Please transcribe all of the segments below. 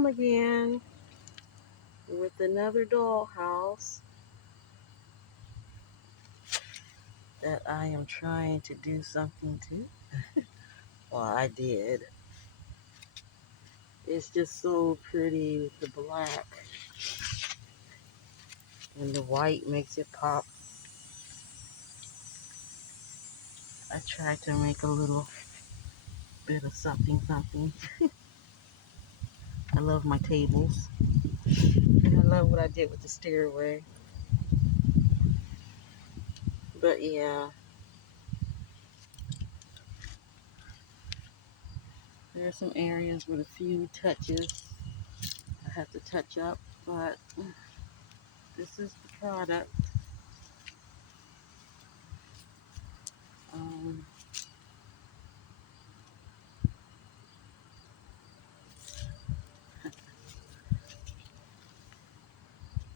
am again with another dollhouse that I am trying to do something to. Well, I did. It's just so pretty with the black, and the white makes it pop. I tried to make a little bit of something. I love my tables, and I love what I did with the stairway. But yeah, there are some areas with a few touches I have to touch up, but this is the product. Um,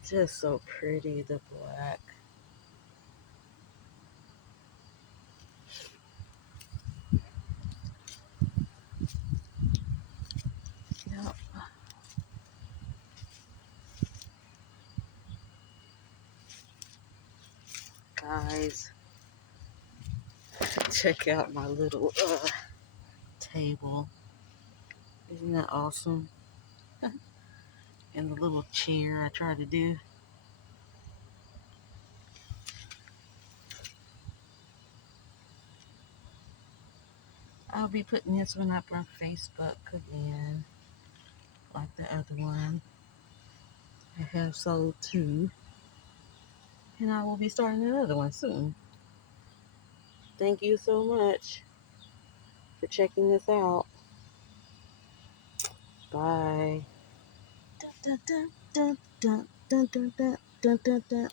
just so pretty, the black. Yep. Guys, check out my little table. Isn't that awesome? And the little chair I tried to do. I'll be putting this one up on Facebook again, like the other one. I have sold two, and I will be starting another one soon. Thank you so much for checking this out. Bye. Dun, dun, dun, dun, dun, dun, dun, dun, dun, dun.